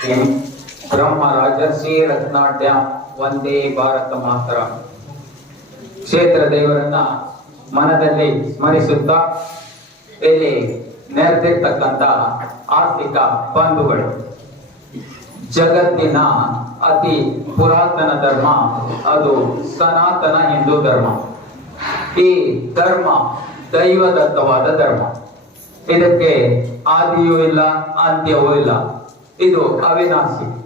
ಬ್ರಹ್ಮ ರಾಜರ್ಷಿ ರತ್ನಾಟ್ಯ ವಂದೇ ಭಾರತ ಮಾತರ. ಕ್ಷೇತ್ರ ದೇವರನ್ನ ಮನದಲ್ಲಿ ಸ್ಮರಿಸುತ್ತಾ, ಇಲ್ಲಿ ನೆರೆದಿರ್ತಕ್ಕಂತ ಆರ್ಥಿಕ ಬಂಧುಗಳು. ಜಗತ್ತಿನ ಅತಿ ಪುರಾತನ ಧರ್ಮ, ಅದು ಸನಾತನ ಹಿಂದೂ ಧರ್ಮ. ಈ ಧರ್ಮ ದೈವದತ್ತವಾದ ಧರ್ಮ. ಇದಕ್ಕೆ ಆದಿಯೂ ಇಲ್ಲ, ಅಂತ್ಯವೂ ಇಲ್ಲ. ಇದು ಅವಿನಾಶಿ.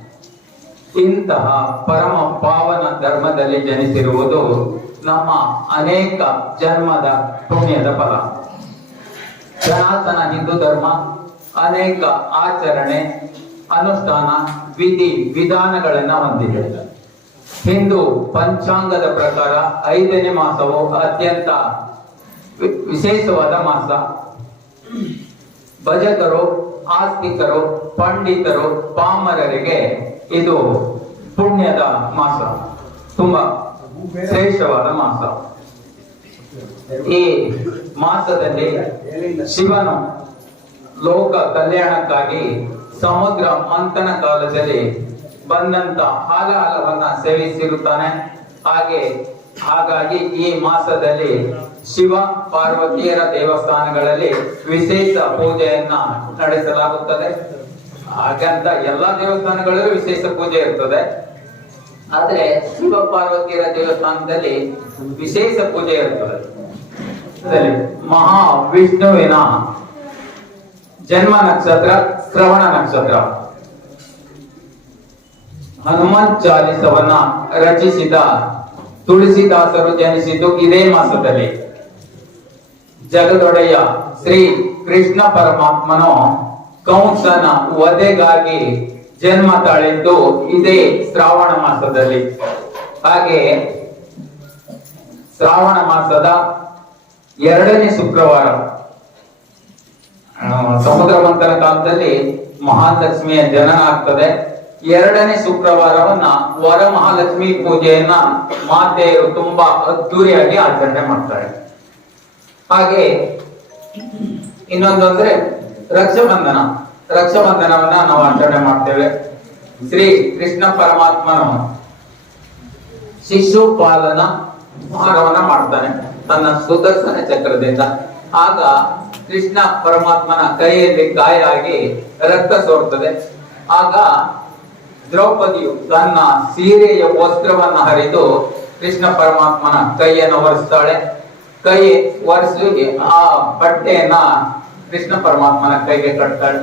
ಇಂತಹ ಪರಮ ಪಾವನ ಧರ್ಮದಲ್ಲಿ ಜನಿಸಿರುವುದು ನಮ್ಮ ಅನೇಕ ಜನ್ಮದ ಪುಣ್ಯದ ಫಲ. ಸನಾತನ ಹಿಂದೂ ಧರ್ಮ, ಅನೇಕ ಆಚರಣೆ, ಅನುಷ್ಠಾನ, ವಿಧಿ ವಿಧಾನಗಳನ್ನ ಹೊಂದಿದೆ. ಹಿಂದೂ ಪಂಚಾಂಗದ ಪ್ರಕಾರ ಐದನೇ ಮಾಸವು ಅತ್ಯಂತ ವಿಶೇಷವಾದ ಮಾಸ. ಭಜಕರು ಆಸ್ತಿಕರು, ಪಂಡಿತರು, ಪಾಮರರಿಗೆ ಇದು ಪುಣ್ಯದ ಮಾಸ. ತುಂಬಾ ಶ್ರೇಷ್ಠವಾದ ಮಾಸ. ಈ ಮಾಸದಲ್ಲಿ ಶಿವನ ಲೋಕ ಕಲ್ಯಾಣಕ್ಕಾಗಿ ಸಮಗ್ರ ಮಂಥನ ಕಾಲದಲ್ಲಿ ಬಂದಂತ ಹಾಲಹಾಲವನ್ನ ಸೇವಿಸಿರುತ್ತಾನೆ. ಹಾಗೆ, ಹಾಗಾಗಿ ಈ ಮಾಸದಲ್ಲಿ ಶಿವ, ಪಾರ್ವತಿಯರ ದೇವಸ್ಥಾನಗಳಲ್ಲಿ ವಿಶೇಷ ಪೂಜೆಯನ್ನ ನಡೆಸಲಾಗುತ್ತದೆ. ಹಾಗಂತ ಎಲ್ಲಾ ದೇವಸ್ಥಾನಗಳಲ್ಲೂ ವಿಶೇಷ ಪೂಜೆ ಇರ್ತದೆ. ಆದ್ರೆ ಶಿವ, ಪಾರ್ವತಿಯರ ದೇವಸ್ಥಾನದಲ್ಲಿ ವಿಶೇಷ ಪೂಜೆ ಇರ್ತದೆ. ಅದರಲ್ಲಿ ಮಹಾವಿಷ್ಣುವಿನ ಜನ್ಮ ನಕ್ಷತ್ರ, ಶ್ರವಣ ನಕ್ಷತ್ರ. ಹನುಮಾನ್ ಚಾಲಿಸವನ್ನ ರಚಿಸಿದ ತುಳಸಿದಾಸರು ಜನಿಸಿದ್ದು ಇದೇ ಮಾಸದಲ್ಲಿ. ಜಗದೊಡೆಯ ಶ್ರೀ ಕೃಷ್ಣ ಪರಮಾತ್ಮನು ಕಂಸನ ವಧೆಗಾಗಿ ಜನ್ಮ ತಾಳಿದ್ದು ಇದೇ ಶ್ರಾವಣ ಮಾಸದಲ್ಲಿ. ಹಾಗೆ ಶ್ರಾವಣ ಮಾಸದ ಎರಡನೇ ಶುಕ್ರವಾರ. ಸಮುದ್ರ ಮಂಥನ ಕಾಲದಲ್ಲಿ ಮಹಾಲಕ್ಷ್ಮಿಯ ಜನನ ಆಗ್ತದೆ. ಎರಡನೇ ಶುಕ್ರವಾರವನ್ನ ವರಮಹಾಲಕ್ಷ್ಮಿ ಪೂಜೆಯನ್ನ ಮಾತೆಯರು ತುಂಬಾ ಅದ್ದೂರಿಯಾಗಿ ಆಚರಣೆ ಮಾಡ್ತಾರೆ. ಹಾಗೆ ಇನ್ನೊಂದು ಅಂದ್ರೆ ರಕ್ಷಾಬಂಧನ. ರಕ್ಷಾಬಂಧನವನ್ನ ನಾವು ಆಚರಣೆ ಮಾಡ್ತೇವೆ. ಶ್ರೀ ಕೃಷ್ಣ ಪರಮಾತ್ಮನ ಶಿಶುಪಾಲನ ಭಾರವನ್ನ ಮಾಡ್ತಾನೆ. ತನ್ನ ಸುದರ್ಶನ ಚಕ್ರದಿಂದ. ಆಗ ಕೃಷ್ಣ ಪರಮಾತ್ಮನ ಕೈಯಲ್ಲಿ ಗಾಯ ಆಗಿ ರಕ್ತ ಸೋರ್ತದೆ. ಆಗ ದ್ರೌಪದಿಯು ತನ್ನ ಸೀರೆಯ ವಸ್ತ್ರವನ್ನ ಹರಿದು ಕೃಷ್ಣ ಪರಮಾತ್ಮನ ಕೈಯನ್ನು ಒರೆಸ್ತಾಳೆ. ಕೈ ಒರೆಸಿ ಆ ಬಟ್ಟೆಯನ್ನ ಕೃಷ್ಣ ಪರಮಾತ್ಮನ ಕೈಗೆ ಕಟ್ತಾಳೆ.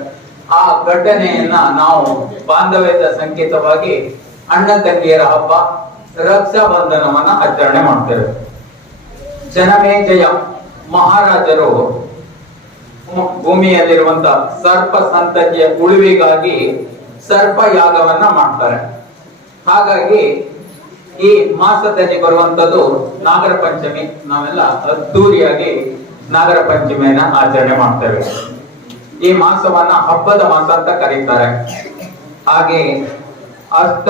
ಆ ಘಟನೆಯನ್ನ ನಾವು ಬಾಂಧವ್ಯದ ಸಂಕೇತವಾಗಿ ಅಣ್ಣ ತಂಗಿಯರ ಹಬ್ಬ, ರಕ್ಷಾಬಂಧನವನ್ನ ಆಚರಣೆ ಮಾಡ್ತೇವೆ. ಜನಮೇಜಯ ಮಹಾರಾಜರು ಭೂಮಿಯಲ್ಲಿರುವಂತ ಸರ್ಪ ಸಂತತಿಯ ಉಳಿವಿಗಾಗಿ ಸರ್ಪ ಯಾಗವನ್ನ ಮಾಡ್ತಾರೆ. ಹಾಗಾಗಿ ಈ ಮಾಸದಲ್ಲಿ ಬರುವಂತದ್ದು ನಾಗರ ಪಂಚಮಿ. ನಾವೆಲ್ಲ ಅದ್ದೂರಿಯಾಗಿ ನಾಗರ ಪಂಚಮಿಯನ್ನ ಆಚರಣೆ ಮಾಡ್ತೇವೆ. ಈ ಮಾಸವನ್ನ ಹಬ್ಬದ ಮಾಸ ಅಂತ ಕರೀತಾರೆ. ಹಾಗೆ ಅಷ್ಟ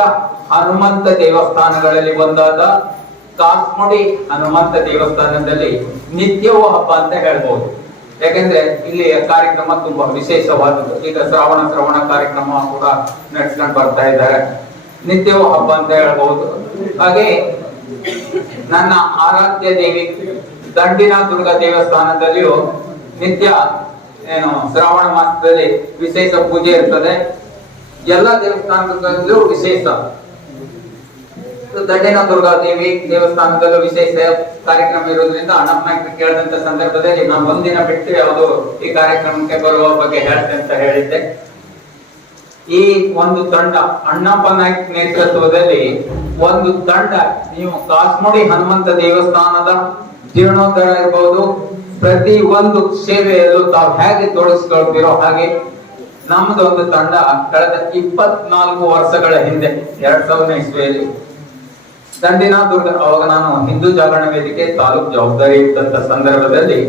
ಹನುಮಂತ ದೇವಸ್ಥಾನಗಳಲ್ಲಿ ಒಂದಾದ ಕಾಸ್ಮುಡಿ ಹನುಮಂತ ದೇವಸ್ಥಾನದಲ್ಲಿ ನಿತ್ಯವೂ ಹಬ್ಬ ಅಂತ ಹೇಳ್ಬೋದು. ಯಾಕೆಂದ್ರೆ ಇಲ್ಲಿ ಕಾರ್ಯಕ್ರಮ ತುಂಬಾ ವಿಶೇಷವಾದದ್ದು. ಈಗ ಶ್ರಾವಣ ಶ್ರವಣ ಕಾರ್ಯಕ್ರಮ ಕೂಡ ನಡೆಸ್ಕೊಂಡು ಬರ್ತಾ ಇದ್ದಾರೆ. ನಿತ್ಯವೂ ಹಬ್ಬ ಅಂತ ಹೇಳಬಹುದು. ಹಾಗೆ ನನ್ನ ಆರಾಧ್ಯ ದೇವಿ ದಂಡಿನ ದುರ್ಗ ದೇವಸ್ಥಾನದಲ್ಲಿಯೂ ನಿತ್ಯ ಏನು ಶ್ರಾವಣ ಮಾಸದಲ್ಲಿ ವಿಶೇಷ ಪೂಜೆ ಇರ್ತದೆ. ಎಲ್ಲ ದೇವಸ್ಥಾನದಲ್ಲೂ ವಿಶೇಷ. ದಂಡಿನ ದುರ್ಗಾ ದೇವಿ ದೇವಸ್ಥಾನದಲ್ಲೂ ವಿಶೇಷ ಕಾರ್ಯಕ್ರಮ ಇರೋದ್ರಿಂದ ನಾಯ್ಕರು ಕೇಳಿದಂತ ಸಂದರ್ಭದಲ್ಲಿ ನಾನು ಒಂದಿನ ಬಿಟ್ಟು ಯಾವುದು ಈ ಕಾರ್ಯಕ್ರಮಕ್ಕೆ ಬರುವ ಬಗ್ಗೆ ಹೇಳ್ತೇನೆ ಅಂತ ಹೇಳಿದ್ದೆ. ಈ ಒಂದು ತಂಡ ಅಣ್ಣಪ್ಪ ನಾಯ್ಕ ನೇತೃತ್ವದಲ್ಲಿ ಒಂದು ತಂಡ ನೀವು ಕಾಸ್ಮೋಡಿ ಹನುಮಂತ ದೇವಸ್ಥಾನದ ಜೀರ್ಣೋದ್ಧಾರ ಇರಬಹುದು ಪ್ರತಿ ಒಂದು ಸೇವೆಯಲ್ಲೂ ತಾವು ಹೇಗೆ ತೊಡಗಿಸ್ಕೊಳ್ತಿರೋ ಹಾಗೆ ನಮ್ದು ಒಂದು ತಂಡ ಕಳೆದ ಇಪ್ಪತ್ನಾಲ್ಕು ವರ್ಷಗಳ ಹಿಂದೆ, ಎರಡ್ ಸಾವಿರದ ಇಸ್ವಿಯಲ್ಲಿ. ದಂಡಿನ ದುರ್ಗ, ಅವಾಗ ನಾನು ಹಿಂದೂ ಜಾಗರಣ ವೇದಿಕೆ ತಾಲೂಕ್ ಜವಾಬ್ದಾರಿ ಇದ್ದಂತ ಸಂದರ್ಭದಲ್ಲಿ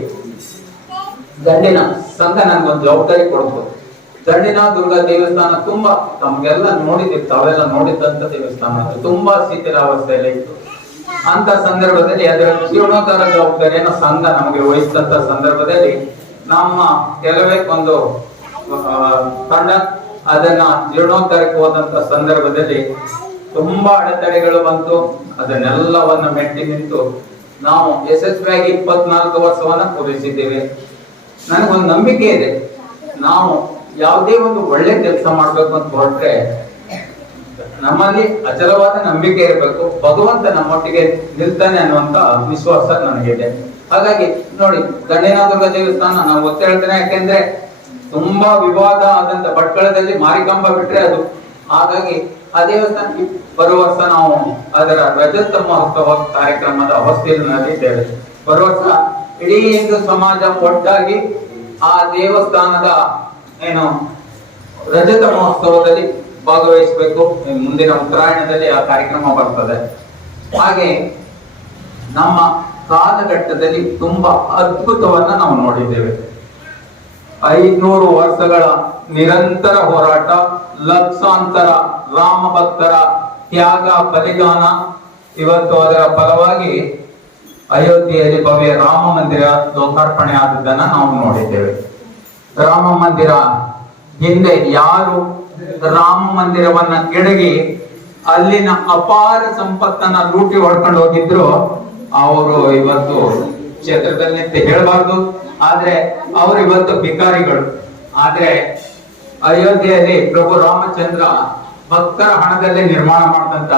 ದಂಡಿನ ಸಂಘ ನನ್ಗೊಂದು ಜವಾಬ್ದಾರಿ ಕೊಡ್ಬೋದು. ದುರ್ಗಾ ದೇವಸ್ಥಾನ ತುಂಬಾ ತಮ್ಗೆಲ್ಲ ನೋಡಿದ್ದೀವಿ, ತಾವೆಲ್ಲ ನೋಡಿದ್ದಂತ ದೇವಸ್ಥಾನ ಅದು. ತುಂಬಾ ಶಿಥಿಲಾವಸ್ಥೆಯಲ್ಲಿ ಇತ್ತು. ಅಂತ ಸಂದರ್ಭದಲ್ಲಿ ಅದರ ಜೀರ್ಣೋದ್ಧಾರ ಜವಾಬ್ದಾರಿಯನ್ನು ಸಂಘ ನಮಗೆ ವಹಿಸಿದಂತ ಸಂದರ್ಭದಲ್ಲಿ ನಮ್ಮ ಕೆಲವೇ ಒಂದು ತಂಡ ಅದನ್ನ ಜೀರ್ಣೋದ್ಧಾರಕ್ಕೆ ಹೋದಂತ ಸಂದರ್ಭದಲ್ಲಿ ತುಂಬಾ ಅಡೆತಡೆಗಳು ಬಂತು. ಅದನ್ನೆಲ್ಲವನ್ನ ಮೆಟ್ಟಿ ನಿಂತು ನಾವು ಯಶಸ್ವಿಯಾಗಿ ಇಪ್ಪತ್ನಾಲ್ಕು ವರ್ಷವನ್ನ ಪೂರೈಸಿದ್ದೇವೆ. ನನಗೊಂದು ನಂಬಿಕೆ ಇದೆ. ನಾವು ಯಾವುದೇ ಒಂದು ಒಳ್ಳೆ ಕೆಲಸ ಮಾಡ್ಬೇಕು ಅಂತ ಹೊರಟ್ರೆ, ನಮ್ಮಲ್ಲಿ ಅಚಲವಾದ ನಂಬಿಕೆ ಇರಬೇಕು. ಭಗವಂತ ನಮ್ಮೊಟ್ಟಿಗೆ ನಿಲ್ತಾನೆ ಅನ್ನುವಂತ ವಿಶ್ವಾಸ ನನಗಿದೆ. ಹಾಗಾಗಿ ನೋಡಿ, ಗಂಡೇನಾದುರ್ಗ ದೇವಸ್ಥಾನ ನಾವು ಒತ್ತು ಹೇಳ್ತೇನೆ, ಯಾಕೆಂದ್ರೆ ತುಂಬಾ ವಿವಾದ ಆದಂತ ಭಟ್ಕಳದಲ್ಲಿ ಮಾರಿಕಂಬ ಬಿಟ್ರೆ ಅದು. ಹಾಗಾಗಿ ಆ ದೇವಸ್ಥಾನಕ್ಕೆ ಬರುವ ವರ್ಷ ನಾವು ಅದರ ರಜತ ಮಹೋತ್ಸವ ಕಾರ್ಯಕ್ರಮದ ಅವಸ್ಥೆಯಲ್ಲಿ ಇದ್ದೇವೆ. ಬರುವ ವರ್ಷ ಇಡೀ ಹಿಂದೂ ಸಮಾಜ ಒಟ್ಟಾಗಿ ಆ ದೇವಸ್ಥಾನದ ಏನು ರಜತ ಮಹೋತ್ಸವದಲ್ಲಿ ಭಾಗವಹಿಸಬೇಕು. ಮುಂದಿನ ಉತ್ತರಾಯಣದಲ್ಲಿ ಆ ಕಾರ್ಯಕ್ರಮ ಬರ್ತದೆ. ಹಾಗೆ ನಮ್ಮ ಕಾಲಘಟ್ಟದಲ್ಲಿ ತುಂಬಾ ಅದ್ಭುತವನ್ನ ನಾವು ನೋಡಿದ್ದೇವೆ. ಐದ್ನೂರು ವರ್ಷಗಳ ನಿರಂತರ ಹೋರಾಟ, ಲಕ್ಷಾಂತರ ರಾಮ ಭಕ್ತರ ತ್ಯಾಗ, ಬಲಿದಾನ. ಇವತ್ತು ಅದರ ಫಲವಾಗಿ ಅಯೋಧ್ಯೆಯಲ್ಲಿ ಭವ್ಯ ರಾಮ ಮಂದಿರ ಲೋಕಾರ್ಪಣೆ ಆದದ್ದನ್ನ ನಾವು ನೋಡಿದ್ದೇವೆ. ರಾಮ ಮಂದಿರ ಹಿಂದೆ ಯಾರು ರಾಮ ಮಂದಿರವನ್ನ ಕೆಡಗಿ ಅಲ್ಲಿನ ಅಪಾರ ಸಂಪತ್ತನ್ನ ಲೂಟಿ ಹೊಡ್ಕೊಂಡು ಹೋಗಿದ್ರು, ಅವರು ಇವತ್ತು ಕ್ಷೇತ್ರದಲ್ಲಿ ಅಂತ ಹೇಳಬಾರ್ದು. ಆದ್ರೆ ಅವರು ಇವತ್ತು ಭಿಕಾರಿಗಳು. ಆದ್ರೆ ಅಯೋಧ್ಯೆಯಲ್ಲಿ ಪ್ರಭು ರಾಮಚಂದ್ರ ಭಕ್ತರ ಹಣದಲ್ಲಿ ನಿರ್ಮಾಣ ಮಾಡಿದಂತ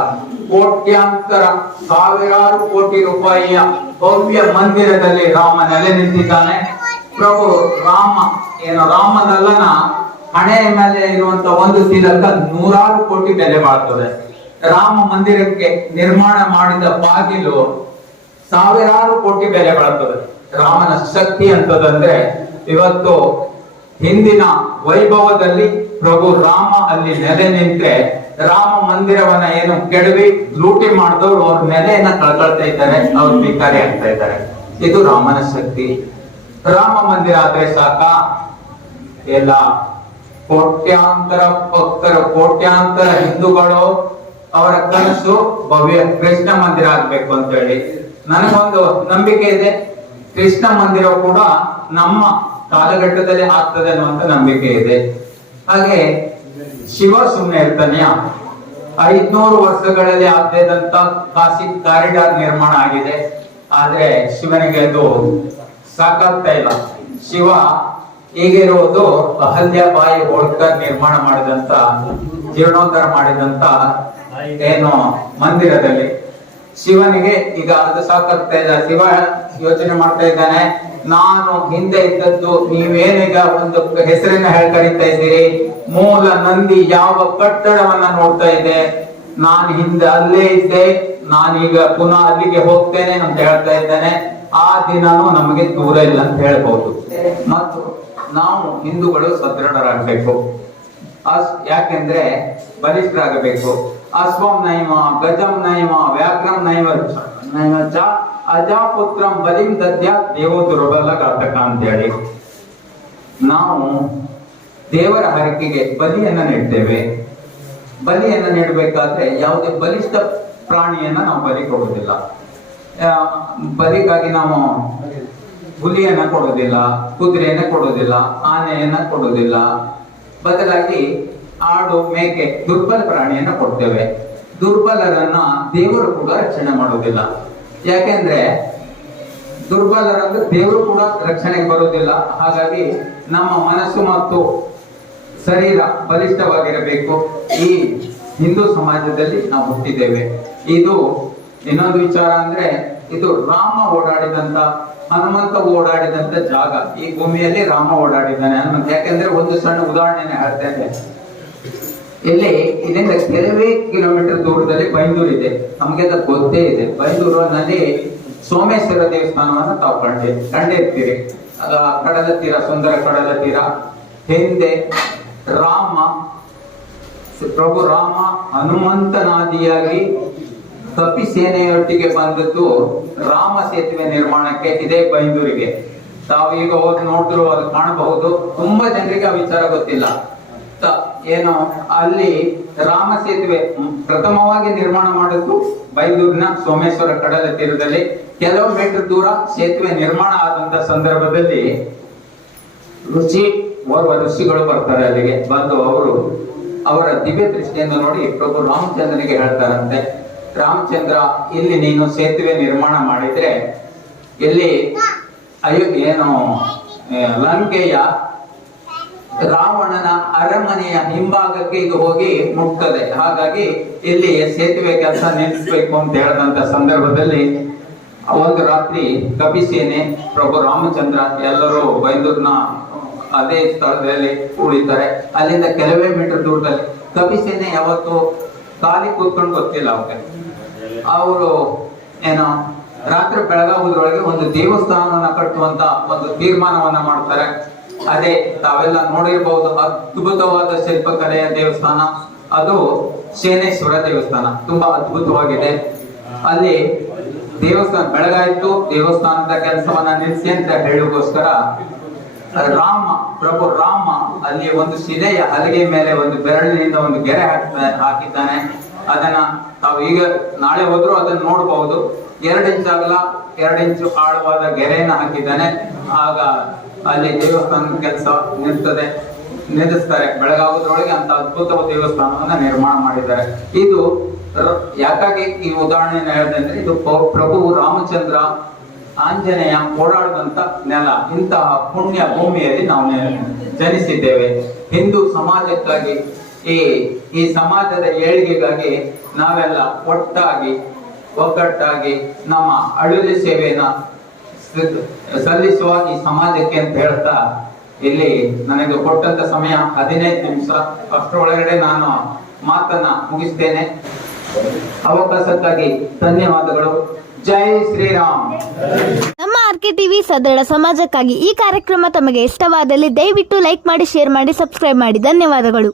ಕೋಟ್ಯಾಂತರ ಸಾವಿರಾರು ಕೋಟಿ ರೂಪಾಯಿಯ ಭವ್ಯ ಮಂದಿರದಲ್ಲಿ ರಾಮ ನೆಲೆ ನಿಂತಿದ್ದಾನೆ. ಪ್ರಭು, ರಾಮ, ಏನು ರಾಮನಲ್ಲನ ಹಣೆಯ ಮೇಲೆ ಇರುವಂತ ಒಂದು ತಿಲಕ ನೂರಾರು ಕೋಟಿ ಬೆಲೆ ಬಾಳ್ತದೆ ರಾಮ ಮಂದಿರಕ್ಕೆ ನಿರ್ಮಾಣ ಮಾಡಿದ ಬಾಗಿಲು ಸಾವಿರಾರು ಕೋಟಿ ಬೆಲೆ ಬಾಳ್ತದೆ ರಾಮನ ಶಕ್ತಿ ಅಂತದಂದ್ರೆ ಇವತ್ತು ಹಿಂದಿನ ವೈಭವದಲ್ಲಿ ಪ್ರಭು ರಾಮ ಅಲ್ಲಿ ನೆಲೆ ನಿಂತೆ ರಾಮ ಮಂದಿರವನ್ನ ಏನು ಕೆಡವಿ, ಲೂಟಿ ಮಾಡಿದವರು ಅವ್ರ ನೆಲೆಯನ್ನ ಕಳ್ಕೊಳ್ತಾ ಇದ್ದಾರೆ, ಅವ್ರು ಭಿಕಾರಿ ಆಗ್ತಾ ಇದ್ದಾರೆ. ಇದು ರಾಮನ ಶಕ್ತಿ. ರಾಮ ಮಂದಿರ ಆದ್ರೆ ಸಾಕ? ಎಲ್ಲ ಕೋಟ್ಯಾಂತರ ಭಕ್ತರು, ಕೋಟ್ಯಾಂತರ ಹಿಂದೂಗಳು ಅವರ ಕನಸು ಭವ್ಯ ಕೃಷ್ಣ ಮಂದಿರ ಆಗ್ಬೇಕು ಅಂತ ಹೇಳಿ ನನಗೊಂದು ನಂಬಿಕೆ ಇದೆ. ಕೃಷ್ಣ ಮಂದಿರ ಕೂಡ ನಮ್ಮ ಕಾಲಘಟ್ಟದಲ್ಲಿ ಆಗ್ತದೆ ಅನ್ನುವಂತ ನಂಬಿಕೆ ಇದೆ. ಹಾಗೆ ಶಿವ ಸುಮ್ಮನೆ ಇರ್ತಾನೆಯ ಐದ್ನೂರು ವರ್ಷಗಳಲ್ಲಿ ಆಗದಂತ ಕಾಶಿ ಕಾರಿಡಾರ್ ನಿರ್ಮಾಣ ಆಗಿದೆ. ಆದ್ರೆ ಶಿವನಿಗೆ ಅದು ಸಾಕಾಗ್ತಾ ಇಲ್ಲ. ಶಿವ ಈಗಿರುವುದು ಅಹಲ್ಯಾಬಾಯಿ ಹೋಳ್ಕರ್ ನಿರ್ಮಾಣ ಮಾಡಿದಂತ, ಜೀರ್ಣೋದ್ಧಾರ ಮಾಡಿದಂತ ಏನು ಮಂದಿರದಲ್ಲಿ. ಶಿವನಿಗೆ ಈಗ ಅದು ಸಾಕಾಗ್ತಾ ಇಲ್ಲ. ಶಿವ ಯೋಚನೆ ಮಾಡ್ತಾ ಇದ್ದಾನೆ, ನಾನು ಹಿಂದೆ ಇದ್ದದ್ದು ನೀವೇನೀಗ ಒಂದು ಹೆಸರನ್ನ ಹೇಳಿ ಕರೀತಾ ಇದ್ದೀರಿ? ಮೂಲ ನಂದಿ ಯಾವ ಕಟ್ಟಡವನ್ನ ನೋಡ್ತಾ ಇದೆ? ನಾನು ಹಿಂದೆ ಅಲ್ಲೇ ಇದ್ದೆ, ನಾನೀಗ ಪುನಃ ಅಲ್ಲಿಗೆ ಹೋಗ್ತೇನೆ ಅಂತ ಹೇಳ್ತಾ ಇದ್ದೇನೆ. ಆ ದಿನನೂ ನಮಗೆ ದೂರ ಇಲ್ಲ ಅಂತ ಹೇಳಬಹುದು ಮತ್ತು ನಾವು ಹಿಂದೂಗಳು ಸದೃಢರಾಗಬೇಕು ಅಸ್ ಯಾಕೆಂದ್ರೆ ಬಲಿಷ್ಠರಾಗಬೇಕು. ಅಶ್ವಂ ನೈಮ, ಗಜಂ ನೈಮ, ವ್ಯಾಘ್ರಂ ನೈವ ಚ, ಅಜಾಪುತ್ರಂ ಬಲಿಂ ದದ್ಯ ದೇವೋ ದುರ್ಬಲ ಘಾತಕ ಅಂತ ಹೇಳಿ ನಾವು ದೇವರ ಹರಕೆಗೆ ಬಲಿಯನ್ನ ನೀಡ್ತೇವೆ. ಬಲಿಯನ್ನ ನೀಡಬೇಕಾದ್ರೆ ಯಾವುದೇ ಬಲಿಷ್ಠ ಪ್ರಾಣಿಯನ್ನ ನಾವು ಬಲಿ ಕೊಡುವುದಿಲ್ಲ. ಬಲಿಗಾಗಿ ನಾವು ಹುಲಿಯನ್ನ ಕೊಡೋದಿಲ್ಲ, ಕುದುರೆಯನ್ನ ಕೊಡೋದಿಲ್ಲ, ಆನೆಯನ್ನ ಕೊಡೋದಿಲ್ಲ. ಬದಲಾಗಿ ಆಡು, ಮೇಕೆ, ದುರ್ಬಲ ಪ್ರಾಣಿಯನ್ನ ಕೊಡ್ತೇವೆ. ದುರ್ಬಲರನ್ನ ದೇವರು ಕೂಡ ರಕ್ಷಣೆ ಮಾಡೋದಿಲ್ಲ. ಯಾಕೆಂದ್ರೆ ದುರ್ಬಲರಂದ್ರೆ ದೇವರು ಕೂಡ ರಕ್ಷಣೆಗೆ ಬರೋದಿಲ್ಲ. ಹಾಗಾಗಿ ನಮ್ಮ ಮನಸ್ಸು ಮತ್ತು ಶರೀರ ಬಲಿಷ್ಠವಾಗಿರಬೇಕು. ಈ ಹಿಂದೂ ಸಮಾಜದಲ್ಲಿ ನಾವು ಹುಟ್ಟಿದ್ದೇವೆ. ಇದು ಇನ್ನೊಂದು ವಿಚಾರ ಅಂದ್ರೆ ಇದು ರಾಮ ಓಡಾಡಿದಂತ ಹನುಮಂತ ಓಡಾಡಿದಂತ ಜಾಗ. ಈ ಭೂಮಿಯಲ್ಲಿ ರಾಮ ಓಡಾಡಿದ್ದಾನೆ ಹನುಮಂತ. ಯಾಕೆಂದ್ರೆ ಒಂದು ಸಣ್ಣ ಉದಾಹರಣೆನೆ ಹೇಳ್ತೇನೆ ಇಲ್ಲಿ ಇಲ್ಲಿಂದ ಕೆಲವೇ ಕಿಲೋಮೀಟರ್ ದೂರದಲ್ಲಿ ಬೈಂದೂರು ಇದೆ. ನಮಗೆ ಅದು ಗೊತ್ತೇ ಇದೆ. ಬೈಂದೂರಿನಲ್ಲಿ ಸೋಮೇಶ್ವರ ದೇವಸ್ಥಾನವನ್ನ ತಾವು ಕಂಡೆ. ಕಂಡಿರ್ತೀರಿ. ಕಡಲ ತೀರ, ಸುಂದರ ಕಡಲ ತೀರ. ಹಿಂದೆ ರಾಮ, ಪ್ರಭು ರಾಮ ಹನುಮಂತನಾದಿಯಾಗಿ ಕಪಿ ಸೇನೆಯೊಟ್ಟಿಗೆ ಬಂದದ್ದು ರಾಮ ಸೇತುವೆ ನಿರ್ಮಾಣಕ್ಕೆ, ಇದೇ ಬೈಂದೂರಿಗೆ. ತಾವು ಈಗ ಹೋಗಿ ನೋಡಿದ್ರು ಅದು ಕಾಣಬಹುದು. ತುಂಬಾ ಜನರಿಗೆ ಆ ವಿಚಾರ ಗೊತ್ತಿಲ್ಲ. ಏನು, ಅಲ್ಲಿ ರಾಮ ಸೇತುವೆ ಪ್ರಥಮವಾಗಿ ನಿರ್ಮಾಣ ಮಾಡಿದ್ದು ಬೈಂದೂರಿನ ಸೋಮೇಶ್ವರ ಕಡಲ ತೀರದಲ್ಲಿ. ಕೆಲವು ಮೀಟರ್ ದೂರ ಸೇತುವೆ ನಿರ್ಮಾಣ ಆದಂತ ಸಂದರ್ಭದಲ್ಲಿ ರುಚಿ ಓರ್ವ ಋಷಿಗಳು ಬರ್ತಾರೆ ಅಲ್ಲಿಗೆ. ಬಂದು ಅವರು ಅವರ ದಿವ್ಯ ದೃಷ್ಟಿಯನ್ನು ನೋಡಿ ಪ್ರಭು ರಾಮಚಂದ್ರನಿಗೆ ಹೇಳ್ತಾರಂತೆ. ರಾಮಚಂದ್ರ, ಇಲ್ಲಿ ನೀನು ಸೇತುವೆ ನಿರ್ಮಾಣ ಮಾಡಿದ್ರೆ ಇಲ್ಲಿ ಅಯ್ಯೋ, ಏನು? ಲಂಕೆಯ ರಾವಣನ ಅರಮನೆಯ ಹಿಂಭಾಗಕ್ಕೆ ಇದು ಹೋಗಿ ಮುಟ್ತದೆ. ಹಾಗಾಗಿ ಇಲ್ಲಿ ಸೇತುವೆ ಕೆಲಸ ನಿಲ್ಲಿಸ್ಬೇಕು ಅಂತ ಹೇಳಿದಂತ ಸಂದರ್ಭದಲ್ಲಿ ಒಂದು ರಾತ್ರಿ ಕಪಿಸೇನೆ, ಪ್ರಭು ರಾಮಚಂದ್ರ ಎಲ್ಲರೂ ಬೈಂದೂರ್ನ ಅದೇ ಸ್ಥಳದಲ್ಲಿ ಉಳಿತಾರೆ ಅಲ್ಲಿಂದ ಕೆಲವೇ ಮೀಟರ್ ದೂರದಲ್ಲಿ ಕಪಿಸೇನೆ ಯಾವತ್ತು ಖಾಲಿ ಕೂತ್ಕೊಂಡು ಗೊತ್ತಿಲ್ಲ ಅವ್ರಿಗೆ ಅವರು, ಏನೋ, ರಾತ್ರಿ ಬೆಳಗಾಗುವುದರೊಳಗೆ ಒಂದು ದೇವಸ್ಥಾನವನ್ನ ಕಟ್ಟುವಂತ ಒಂದು ತೀರ್ಮಾನವನ್ನ ಮಾಡ್ತಾರೆ. ಅದೇ ತಾವೆಲ್ಲ ನೋಡಿರಬಹುದು ಅದ್ಭುತವಾದ ಶಿಲ್ಪಕಲೆಯ ದೇವಸ್ಥಾನ. ಅದು ಶೇನೇಶ್ವರ ದೇವಸ್ಥಾನ. ತುಂಬಾ ಅದ್ಭುತವಾಗಿದೆ. ಅಲ್ಲಿ ದೇವಸ್ಥಾನ ಬೆಳಗಾಯಿತು. ದೇವಸ್ಥಾನದ ಕೆಲಸವನ್ನ ನಿಲ್ಲಿಸಿ ಅಂತ ಹೇಳೋಗೋಸ್ಕರ ರಾಮ, ಪ್ರಭು ರಾಮ ಅಲ್ಲಿ ಒಂದು ಶಿಲೆಯ ಹಲಗೆ ಮೇಲೆ ಒಂದು ಬೆರಳಿನಿಂದ ಒಂದು ಗೆರೆ ಹಾಕ್ತಾ, ಹಾಕಿದ್ದಾನೆ. ಅದನ್ನ ತಾವು ಈಗ ನಾಳೆ ಹೋದ್ರು ಅದನ್ನ ನೋಡಬಹುದು. ಎರಡು ಇಂಚ್ ಆಗಲ್ಲ ಎರಡು ಇಂಚು ಆಳವಾದ ಗೆರೆಯನ್ನ ಹಾಕಿದ್ದಾನೆ. ಆಗ ಅಲ್ಲಿ ದೇವಸ್ಥಾನದ ಕೆಲಸ ನಿಲ್ತದೆ. ನಿಲ್ಲಿಸ್ತಾರೆ. ಬೆಳಗಾಗೋದ್ರೊಳಗೆ ಅಂತ ಅದ್ಭುತ ದೇವಸ್ಥಾನವನ್ನ ನಿರ್ಮಾಣ ಮಾಡಿದ್ದಾರೆ. ಇದು ಯಾಕಾಗಿ ಈ ಉದಾಹರಣೆಯನ್ನು ಹೇಳಿದೆ ಅಂದ್ರೆ ಇದು ಪ್ರಭು ರಾಮಚಂದ್ರ ಆಂಜನೇಯ ಓಡಾಡದಂತ ನೆಲ. ಇಂತಹ ಪುಣ್ಯ ಭೂಮಿಯಲ್ಲಿ ನಾವು ಜನಿಸಿದ್ದೇವೆ. ಹಿಂದೂ ಸಮಾಜಕ್ಕಾಗಿ ಈ ಈ ಸಮಾಜದ ಏಳಿಗೆಗಾಗಿ ನಾವೆಲ್ಲ ಒಟ್ಟಾಗಿ, ಒಗ್ಗಟ್ಟಾಗಿ ನಮ್ಮ ಅಳುಲಿ ಸೇವೆಯನ್ನ ಸಲ್ಲಿಸುವ ಈ ಸಮಾಜಕ್ಕೆ ಅಂತ ಹೇಳ್ತಾ ಇಲ್ಲಿ ನನಗೆ ಕೊಟ್ಟಂತ ಸಮಯ ಹದಿನೈದು ನಿಮಿಷ. ಅಷ್ಟರೊಳಗಡೆ ನಾನು ಮಾತನ್ನ ಮುಗಿಸ್ತೇನೆ. ಅವಕಾಶಕ್ಕಾಗಿ ಧನ್ಯವಾದಗಳು. ಜೈ ಶ್ರೀರಾಮ್. ನಮ್ಮ ಆರ್ ಕೆ ಟಿವಿ ಸದೃಢ ಸಮಾಜಕ್ಕಾಗಿ ಈ ಕಾರ್ಯಕ್ರಮ ತಮಗೆ ಇಷ್ಟವಾದಲ್ಲಿ ದಯವಿಟ್ಟು ಲೈಕ್ ಮಾಡಿ, ಶೇರ್ ಮಾಡಿ, ಸಬ್ಸ್ಕ್ರೈಬ್ ಮಾಡಿ. ಧನ್ಯವಾದಗಳು.